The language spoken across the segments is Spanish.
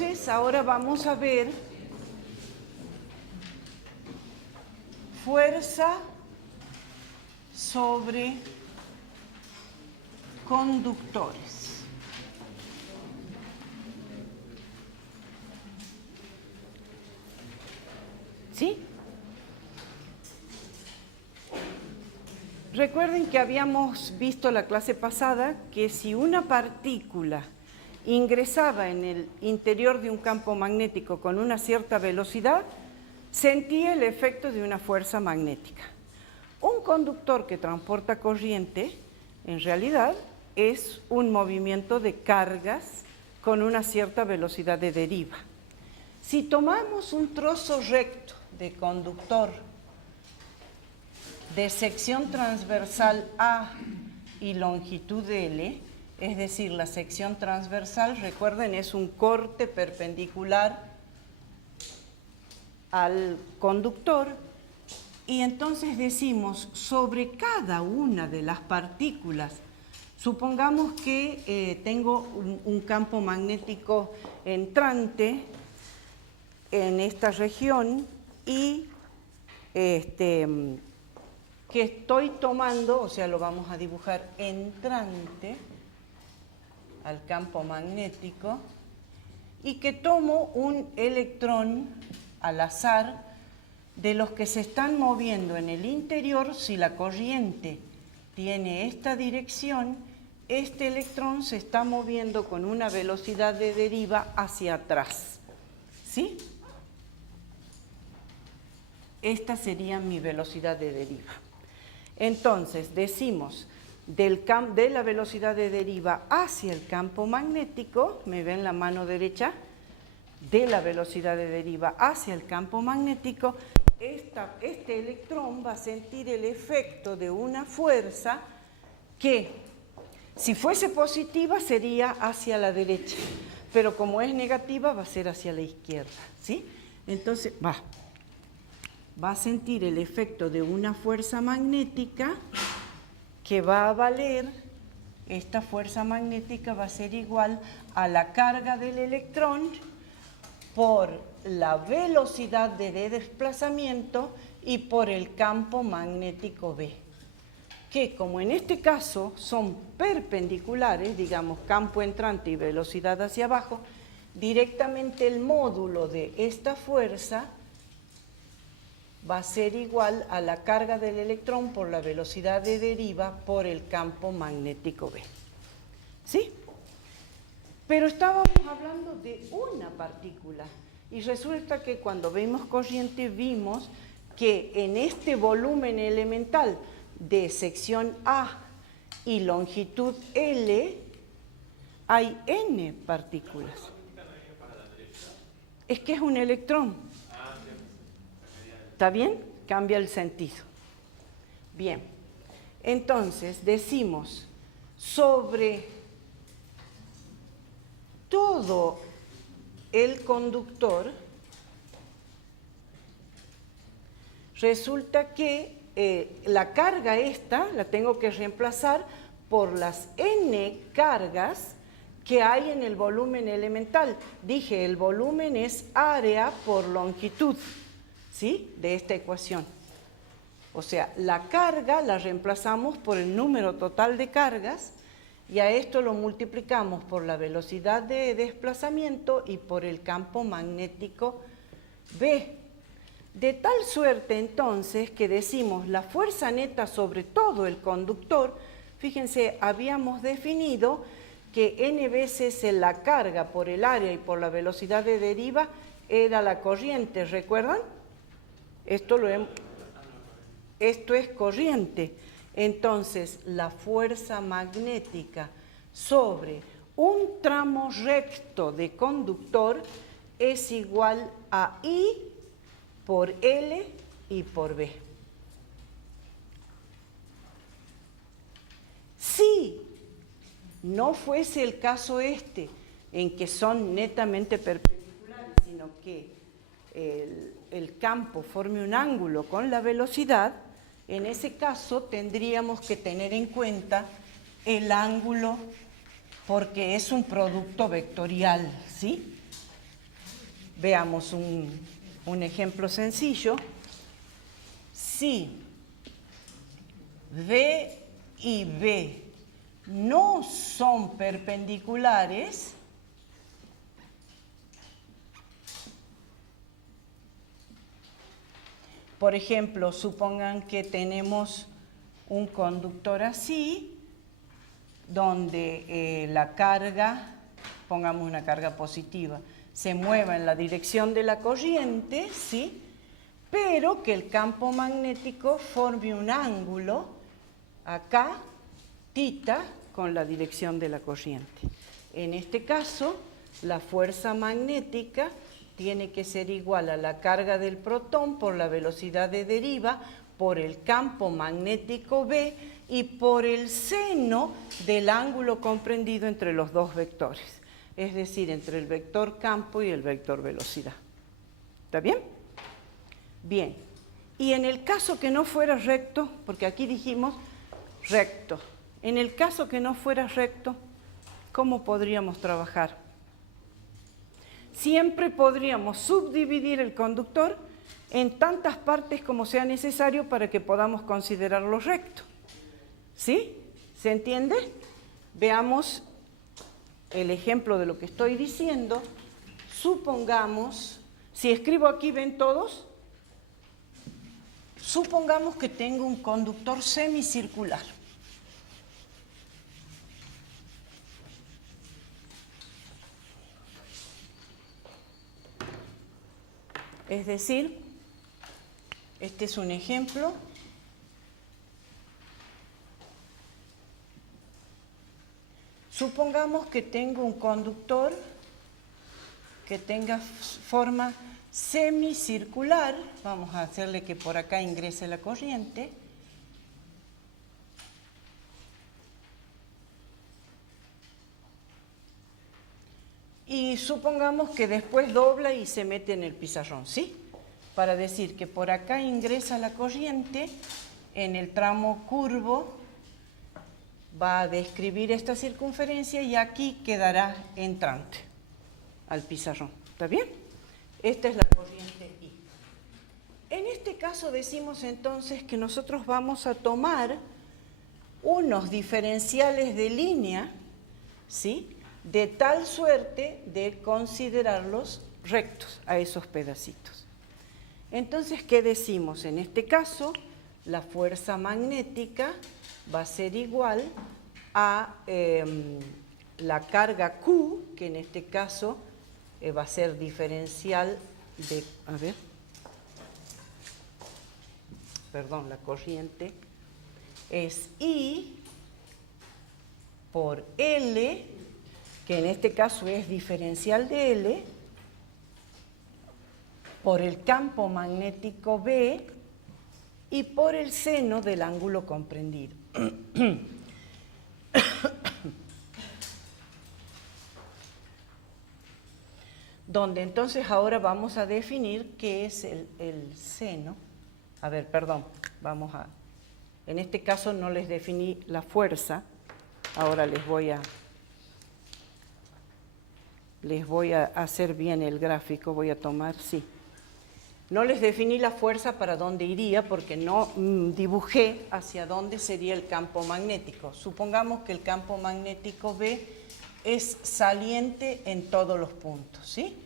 Entonces, ahora vamos a ver fuerza sobre conductores. ¿Sí? Recuerden que habíamos visto la clase pasada que si una partícula ingresaba en el interior de un campo magnético con una cierta velocidad, sentía el efecto de una fuerza magnética. Un conductor que transporta corriente, en realidad, es un movimiento de cargas con una cierta velocidad de deriva. Si tomamos un trozo recto de conductor de sección transversal A y longitud L, es decir, la sección transversal, recuerden, es un corte perpendicular al conductor, y entonces decimos sobre cada una de las partículas, supongamos que tengo un campo magnético entrante en esta región y que estoy tomando, o sea, lo vamos a dibujar entrante al campo magnético, y que tomo un electrón al azar de los que se están moviendo en el interior. Si la corriente tiene esta dirección, este electrón se está moviendo con una velocidad de deriva hacia atrás, ¿sí? Esta sería mi velocidad de deriva. Entonces, decimos, de la velocidad de deriva hacia el campo magnético, me ven la mano derecha, de la velocidad de deriva hacia el campo magnético, este electrón va a sentir el efecto de una fuerza que, si fuese positiva, sería hacia la derecha, pero como es negativa, va a ser hacia la izquierda, ¿sí? Entonces, va a sentir el efecto de una fuerza magnética que va a valer, esta fuerza magnética va a ser igual a la carga del electrón por la velocidad de desplazamiento y por el campo magnético B, que como en este caso son perpendiculares, digamos campo entrante y velocidad hacia abajo, directamente el módulo de esta fuerza va a ser igual a la carga del electrón por la velocidad de deriva por el campo magnético B. ¿Sí? Pero estábamos hablando de una partícula y resulta que cuando vimos corriente vimos que en este volumen elemental de sección A y longitud L hay N partículas. Es que es un electrón. ¿Está bien? Cambia el sentido. Bien, entonces decimos sobre todo el conductor, resulta que la carga esta la tengo que reemplazar por las N cargas que hay en el volumen elemental. Dije, el volumen es área por longitud, ¿sí? De esta ecuación. O sea, la carga la reemplazamos por el número total de cargas y a esto lo multiplicamos por la velocidad de desplazamiento y por el campo magnético B. De tal suerte entonces que decimos la fuerza neta sobre todo el conductor, fíjense, habíamos definido que n veces la carga por el área y por la velocidad de deriva era la corriente, ¿recuerdan? Esto es corriente. Entonces, la fuerza magnética sobre un tramo recto de conductor es igual a I por L y por B. Si no fuese el caso en que son netamente perpendiculares, sino que el campo forme un ángulo con la velocidad, en ese caso tendríamos que tener en cuenta el ángulo porque es un producto vectorial, ¿sí? Veamos un ejemplo sencillo. Si D y B no son perpendiculares, por ejemplo, supongan que tenemos un conductor así, donde la carga, pongamos una carga positiva, se mueva en la dirección de la corriente, ¿sí? Pero que el campo magnético forme un ángulo acá, tita, con la dirección de la corriente. En este caso, la fuerza magnética tiene que ser igual a la carga del protón por la velocidad de deriva, por el campo magnético B y por el seno del ángulo comprendido entre los dos vectores, es decir, entre el vector campo y el vector velocidad. ¿Está bien? Bien. Y en el caso que no fuera recto, porque aquí dijimos recto, en el caso que no fuera recto, ¿cómo podríamos trabajar? Siempre podríamos subdividir el conductor en tantas partes como sea necesario para que podamos considerarlo recto. ¿Sí? ¿Se entiende? Veamos el ejemplo de lo que estoy diciendo. Supongamos, si escribo aquí, ¿ven todos? Supongamos que tengo un conductor semicircular. Es decir, este es un ejemplo. Supongamos que tengo un conductor que tenga forma semicircular. Vamos a hacerle que por acá ingrese la corriente. Y supongamos que después dobla y se mete en el pizarrón, ¿sí? Para decir que por acá ingresa la corriente, en el tramo curvo va a describir esta circunferencia y aquí quedará entrante al pizarrón. ¿Está bien? Esta es la corriente I. En este caso decimos entonces que nosotros vamos a tomar unos diferenciales de línea, ¿sí?, de tal suerte de considerarlos rectos a esos pedacitos. Entonces, ¿qué decimos? En este caso, la fuerza magnética va a ser igual a la carga Q, que en este caso va a ser diferencial de, la corriente es I por L, que en este caso es diferencial de L, por el campo magnético B y por el seno del ángulo comprendido. Donde entonces ahora vamos a definir qué es el seno. En este caso no les definí la fuerza, ahora les voy a hacer bien el gráfico, voy a tomar, sí. No les definí la fuerza para dónde iría porque no dibujé hacia dónde sería el campo magnético. Supongamos que el campo magnético B es saliente en todos los puntos, ¿sí?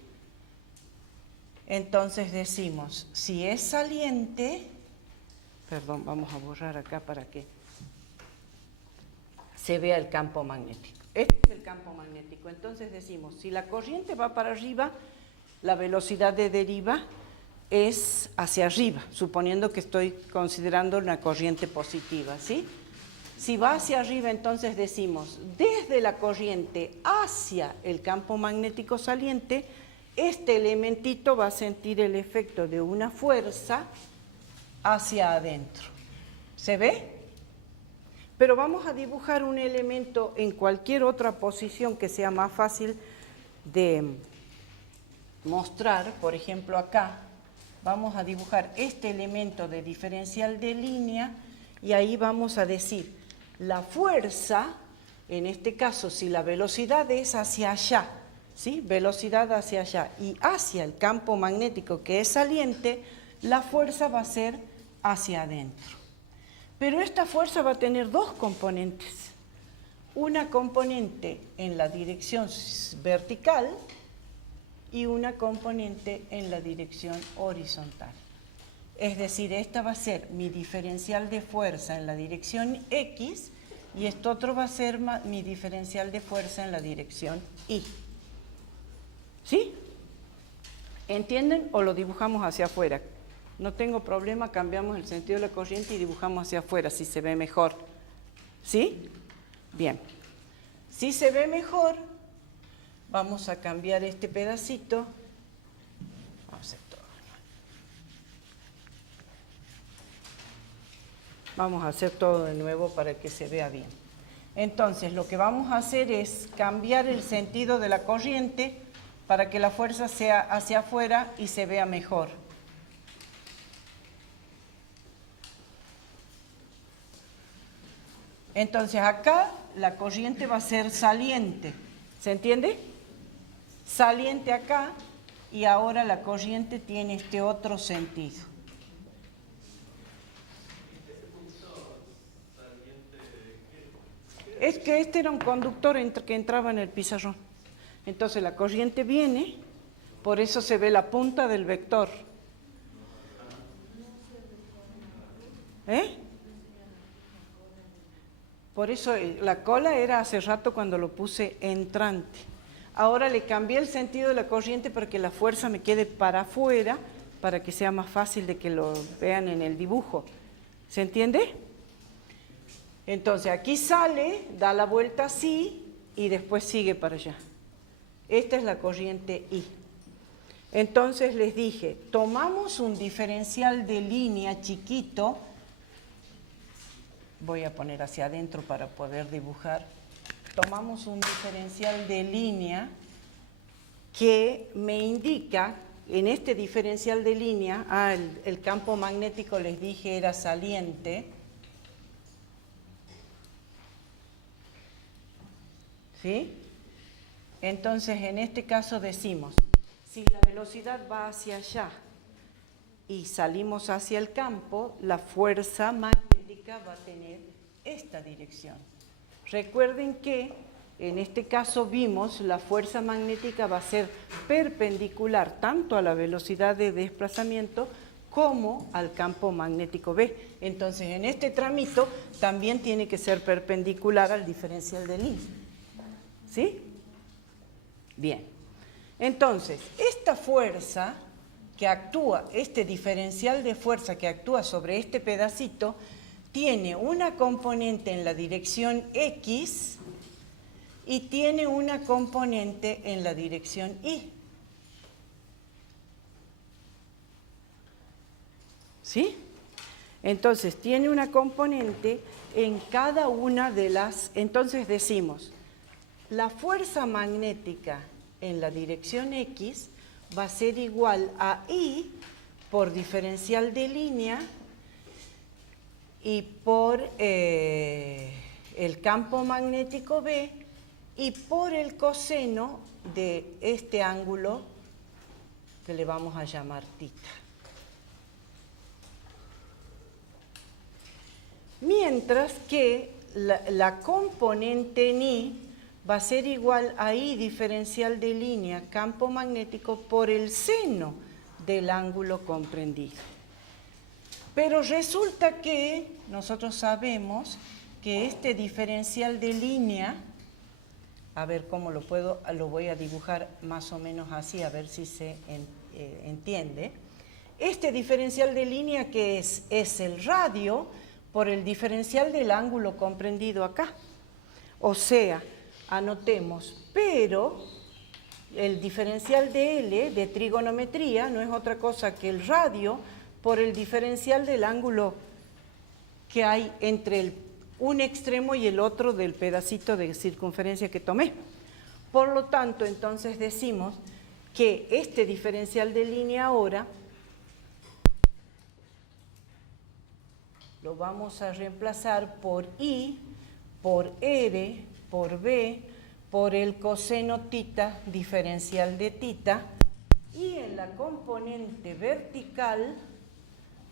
Entonces decimos, si es saliente, vamos a borrar acá para que se vea el campo magnético. Este es el campo magnético. Entonces decimos, si la corriente va para arriba, la velocidad de deriva es hacia arriba, suponiendo que estoy considerando una corriente positiva, ¿sí? Si va hacia arriba, entonces decimos, desde la corriente hacia el campo magnético saliente, este elementito va a sentir el efecto de una fuerza hacia adentro. ¿Se ve? Pero vamos a dibujar un elemento en cualquier otra posición que sea más fácil de mostrar. Por ejemplo, acá vamos a dibujar este elemento de diferencial de línea y ahí vamos a decir la fuerza, en este caso, si la velocidad es hacia allá ¿sí? Velocidad hacia allá y hacia el campo magnético que es saliente, la fuerza va a ser hacia adentro. Pero esta fuerza va a tener dos componentes. Una componente en la dirección vertical y una componente en la dirección horizontal. Es decir, esta va a ser mi diferencial de fuerza en la dirección X y esto otro va a ser mi diferencial de fuerza en la dirección Y. ¿Sí? ¿Entienden? ¿O lo dibujamos hacia afuera? No tengo problema, cambiamos el sentido de la corriente y dibujamos hacia afuera, si se ve mejor. ¿Sí? Bien. Si se ve mejor, vamos a cambiar este pedacito. Vamos a hacer todo. Vamos a hacer todo de nuevo para que se vea bien. Entonces, lo que vamos a hacer es cambiar el sentido de la corriente para que la fuerza sea hacia afuera y se vea mejor. Entonces, acá la corriente va a ser saliente. ¿Se entiende? Saliente acá y ahora la corriente tiene este otro sentido. Es que este era un conductor que entraba en el pizarrón. Entonces la corriente viene, por eso se ve la punta del vector. ¿Eh? Por eso la cola era hace rato cuando lo puse entrante. Ahora le cambié el sentido de la corriente para que la fuerza me quede para afuera, para que sea más fácil de que lo vean en el dibujo. ¿Se entiende? Entonces aquí sale, da la vuelta así y después sigue para allá. Esta es la corriente I. Entonces les dije, tomamos un diferencial de línea chiquito. Voy a poner hacia adentro para poder dibujar. Tomamos un diferencial de línea que me indica, en este diferencial de línea, el campo magnético les dije era saliente. ¿Sí? Entonces, en este caso decimos, si la velocidad va hacia allá y salimos hacia el campo, la fuerza magnética va a tener esta dirección. Recuerden que en este caso vimos la fuerza magnética va a ser perpendicular tanto a la velocidad de desplazamiento como al campo magnético B. Entonces, en este tramito también tiene que ser perpendicular al diferencial de línea. ¿Sí? Bien. Entonces, esta fuerza que actúa, este diferencial de fuerza que actúa sobre este pedacito, tiene una componente en la dirección X y tiene una componente en la dirección Y. ¿Sí? Entonces, tiene una componente en cada una de las... Entonces decimos, la fuerza magnética en la dirección X va a ser igual a I por diferencial de línea y por el campo magnético B y por el coseno de este ángulo que le vamos a llamar tita. Mientras que la componente en I va a ser igual a I diferencial de línea campo magnético por el seno del ángulo comprendido. Pero resulta que nosotros sabemos que este diferencial de línea, a ver cómo lo voy a dibujar más o menos así, a ver si se entiende. Este diferencial de línea que es el radio por el diferencial del ángulo comprendido acá. O sea, anotemos, pero el diferencial de L de trigonometría no es otra cosa que el radio por el diferencial del ángulo que hay entre un extremo y el otro del pedacito de circunferencia que tomé. Por lo tanto, entonces decimos que este diferencial de línea ahora lo vamos a reemplazar por I, por R, por B, por el coseno tita diferencial de tita, y en la componente vertical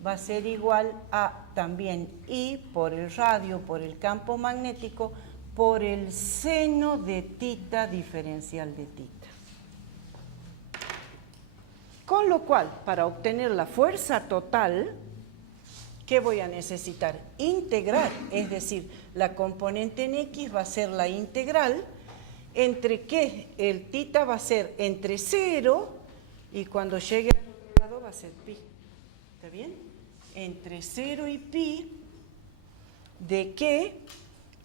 va a ser igual a también I por el radio, por el campo magnético, por el seno de tita diferencial de tita. Con lo cual, para obtener la fuerza total, ¿qué voy a necesitar? Integrar, es decir, la componente en X va a ser la integral entre que el tita va a ser entre 0 y cuando llegue al otro lado va a ser pi. ¿Está bien? Entre 0 y pi, de que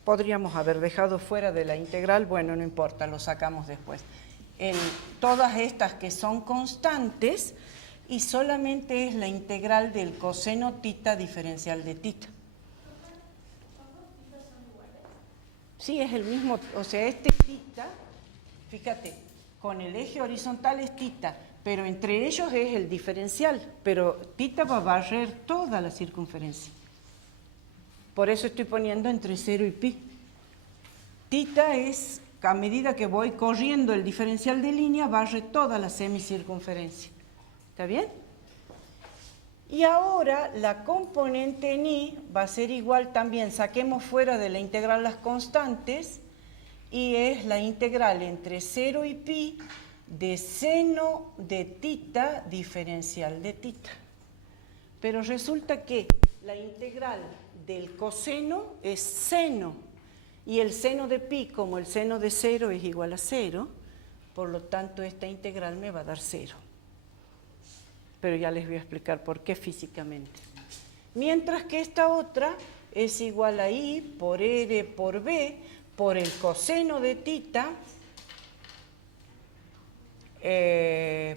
podríamos haber dejado fuera de la integral, bueno, no importa, lo sacamos después. En todas estas que son constantes, y solamente es la integral del coseno tita diferencial de tita. Sí, es el mismo, o sea, este tita, fíjate, con el eje horizontal es tita, pero entre ellos es el diferencial, pero tita va a barrer toda la circunferencia. Por eso estoy poniendo entre 0 y pi. Tita es, a medida que voy corriendo el diferencial de línea, barre toda la semicircunferencia. ¿Está bien? Y ahora la componente en I va a ser igual también, saquemos fuera de la integral las constantes, y es la integral entre 0 y pi de seno de tita diferencial de tita. Pero resulta que la integral del coseno es seno, y el seno de pi, como el seno de 0 es igual a 0, por lo tanto esta integral me va a dar 0. Pero ya les voy a explicar por qué físicamente. Mientras que esta otra es igual a I por R por B por el coseno de tita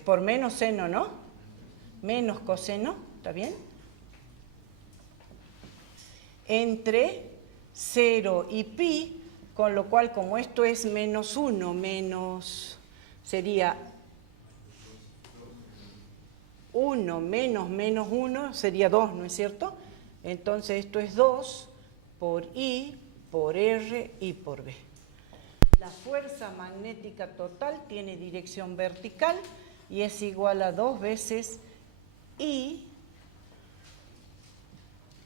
por menos seno, ¿no? Menos coseno, ¿está bien? Entre 0 y pi, con lo cual como esto es menos 1, menos sería 1 menos menos 1 sería 2, ¿no es cierto? Entonces esto es 2 por I, por R y por B. La fuerza magnética total tiene dirección vertical y es igual a 2 veces I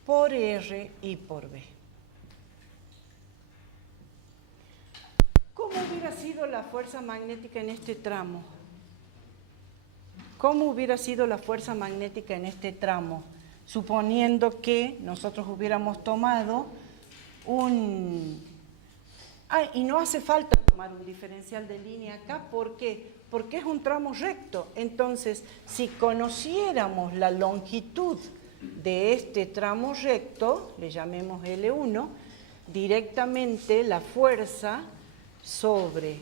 por R y por B. ¿Cómo hubiera sido la fuerza magnética en este tramo? ¿Cómo hubiera sido la fuerza magnética en este tramo? Suponiendo que nosotros hubiéramos tomado un... y no hace falta tomar un diferencial de línea acá, ¿por qué? Porque es un tramo recto. Entonces, si conociéramos la longitud de este tramo recto, le llamemos L1, directamente la fuerza sobre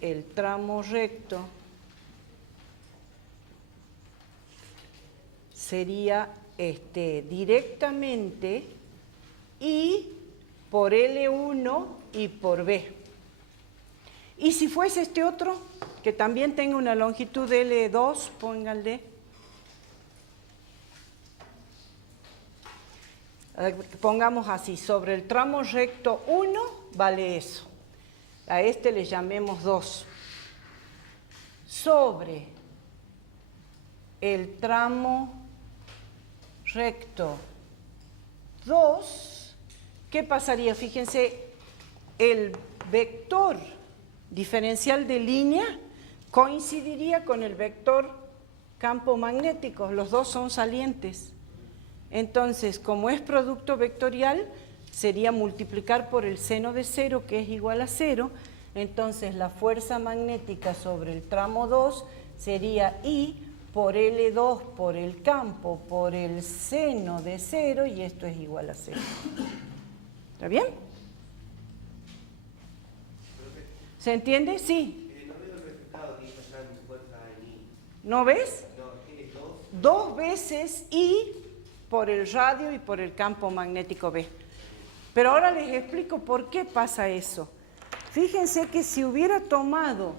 el tramo recto sería directamente I por L1 y por B. Y si fuese este otro, que también tenga una longitud L2, pónganle. Pongamos así, sobre el tramo recto 1 vale eso. A este le llamemos 2. Sobre el tramo recto 2, ¿qué pasaría? Fíjense, el vector diferencial de línea coincidiría con el vector campo magnético, los dos son salientes. Entonces, como es producto vectorial, sería multiplicar por el seno de 0, que es igual a 0, entonces la fuerza magnética sobre el tramo 2 sería I por L2 por el campo, por el seno de 0, y esto es igual a 0. ¿Está bien? ¿Se entiende? Sí. No veo el resultado de esta gran fuerza en I. ¿No ves? No, tiene 2. 2 veces I por el radio y por el campo magnético B. Pero ahora les explico por qué pasa eso. Fíjense que si hubiera tomado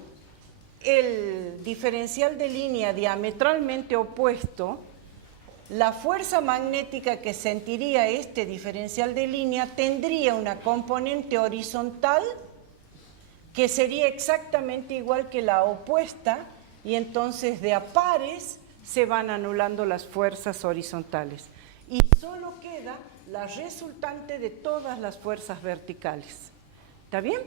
el diferencial de línea diametralmente opuesto, la fuerza magnética que sentiría este diferencial de línea tendría una componente horizontal que sería exactamente igual que la opuesta, y entonces de a pares se van anulando las fuerzas horizontales. Y solo queda la resultante de todas las fuerzas verticales. ¿Está bien?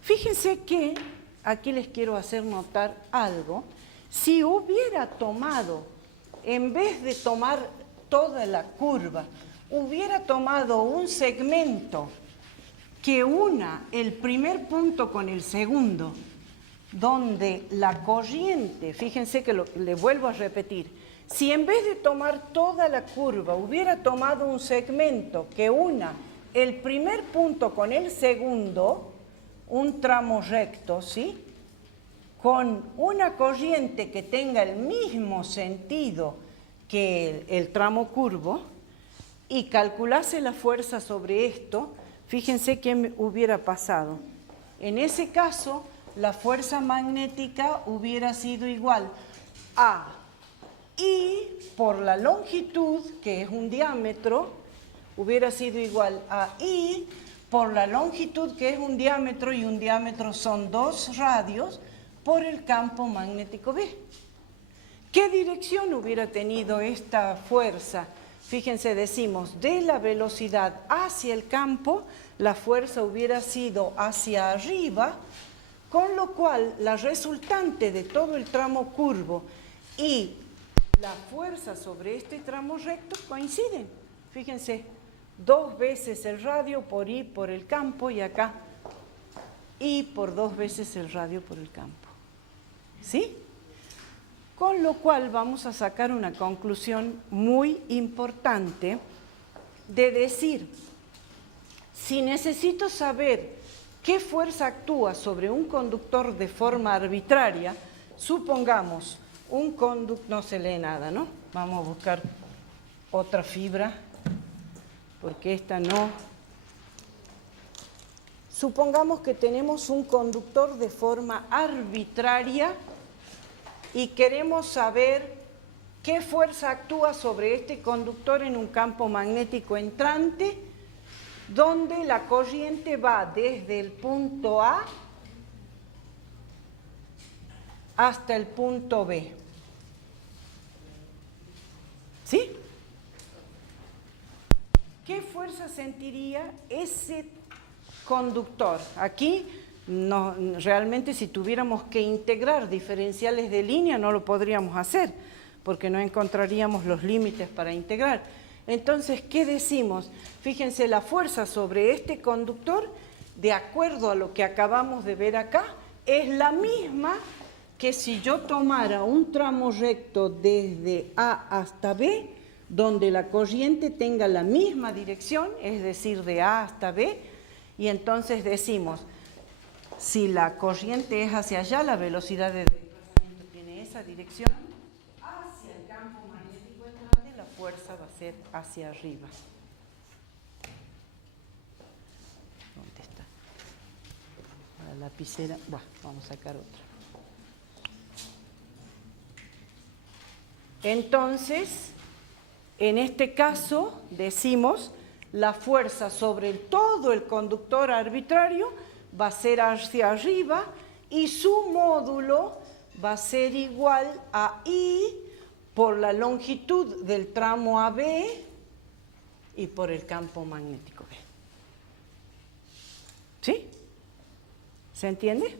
Fíjense que aquí les quiero hacer notar algo. Si hubiera tomado, en vez de tomar toda la curva, hubiera tomado un segmento que una el primer punto con el segundo, donde la corriente, fíjense que le vuelvo a repetir, si en vez de tomar toda la curva hubiera tomado un segmento que una el primer punto con el segundo, un tramo recto, ¿sí?, con una corriente que tenga el mismo sentido que el tramo curvo, y calculase la fuerza sobre esto, fíjense qué hubiera pasado. En ese caso, la fuerza magnética hubiera sido igual a I por la longitud, que es un diámetro, hubiera sido igual a I por la longitud, que es un diámetro, y un diámetro son 2 radios, por el campo magnético B. ¿Qué dirección hubiera tenido esta fuerza? Fíjense, decimos, de la velocidad hacia el campo, la fuerza hubiera sido hacia arriba, con lo cual la resultante de todo el tramo curvo y la fuerza sobre este tramo recto coinciden. Fíjense, 2 veces el radio por I por el campo, y acá I por 2 veces el radio por el campo. ¿Sí? Con lo cual vamos a sacar una conclusión muy importante de decir, si necesito saber qué fuerza actúa sobre un conductor de forma arbitraria, supongamos un conductor, no se lee nada, ¿no? Vamos a buscar otra fibra, porque esta no. Supongamos que tenemos un conductor de forma arbitraria y queremos saber qué fuerza actúa sobre este conductor en un campo magnético entrante, donde la corriente va desde el punto A hasta el punto B. ¿Sí? ¿Qué fuerza sentiría ese conductor? Aquí no, realmente si tuviéramos que integrar diferenciales de línea no lo podríamos hacer, porque no encontraríamos los límites para integrar. Entonces, ¿qué decimos? Fíjense, la fuerza sobre este conductor, de acuerdo a lo que acabamos de ver acá, es la misma que si yo tomara un tramo recto desde A hasta B, donde la corriente tenga la misma dirección, es decir, de A hasta B, y entonces decimos, si la corriente es hacia allá, la velocidad de desplazamiento tiene esa dirección, hacia el campo magnético entrante la fuerza va a ser hacia arriba. ¿Dónde está? La lapicera, bueno, vamos a sacar otra. Entonces, en este caso, decimos, la fuerza sobre todo el conductor arbitrario va a ser hacia arriba y su módulo va a ser igual a I por la longitud del tramo AB y por el campo magnético B. ¿Sí? ¿Se entiende?